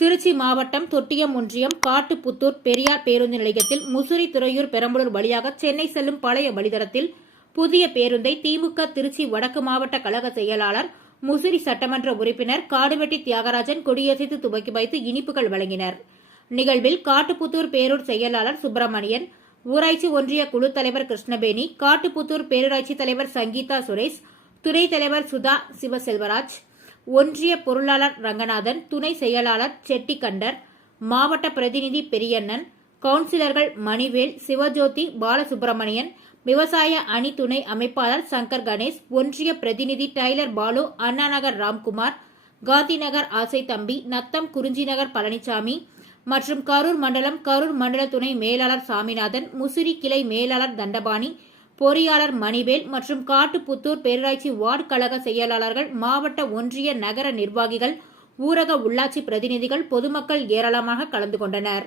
திருச்சி மாவட்டம் தொட்டியம் ஒன்றியம் காட்டுப்புத்தூர் பெரியார் பேருந்து நிலையத்தில் முசிறி துறையூர் பெரம்பலூர் வழியாக சென்னை செல்லும் பழைய வழித்தடத்தில் புதிய பேருந்தை திமுக திருச்சி வடக்கு மாவட்ட கழக செயலாளர் முசிறி சட்டமன்ற உறுப்பினர் காடுவெட்டி தியாகராஜன் கொடியசைத்து துவக்கி வைத்து இனிப்புகள் வழங்கினர். நிகழ்வில் காட்டுப்புத்தூர் பேரூர் செயலாளர் சுப்பிரமணியன், ஊராட்சி ஒன்றிய குழு தலைவர் கிருஷ்ணவேணி, காட்டுப்புத்தூர் பேரூராட்சி தலைவர் சங்கீதா சுரேஷ், துணைத் தலைவர் சுதா சிவசெல்வராஜ், ஒன்றிய பொருளாளர் ரங்கநாதன், துணை செயலாளர் செட்டிகண்டர், மாவட்ட பிரதிநிதி பெரியண்ணன், கவுன்சிலர்கள் மணிவேல், சிவஜோதி, பாலசுப்பிரமணியன், விவசாய அணி துணை அமைப்பாளர் சங்கர் கணேஷ், ஒன்றிய பிரதிநிதி டைலர் பாலு, அண்ணாநகர் ராம்குமார், காந்திநகர் ஆசை தம்பி, நத்தம் குறிஞ்சிநகர் பழனிசாமி மற்றும் கரூர் மண்டல துணை மேலாளர் சாமிநாதன், முசிறி கிளை மேலாளர் தண்டபாணி, பொறியாளர் மணிவேல் மற்றும் காட்டுப்புத்தூர் பேரூராட்சி வார்டு கழக செயலாளர்கள், மாவட்ட ஒன்றிய நகர நிர்வாகிகள், ஊரக உள்ளாட்சி பிரதிநிதிகள், பொதுமக்கள் ஏராளமாக கலந்து கொண்டனர்.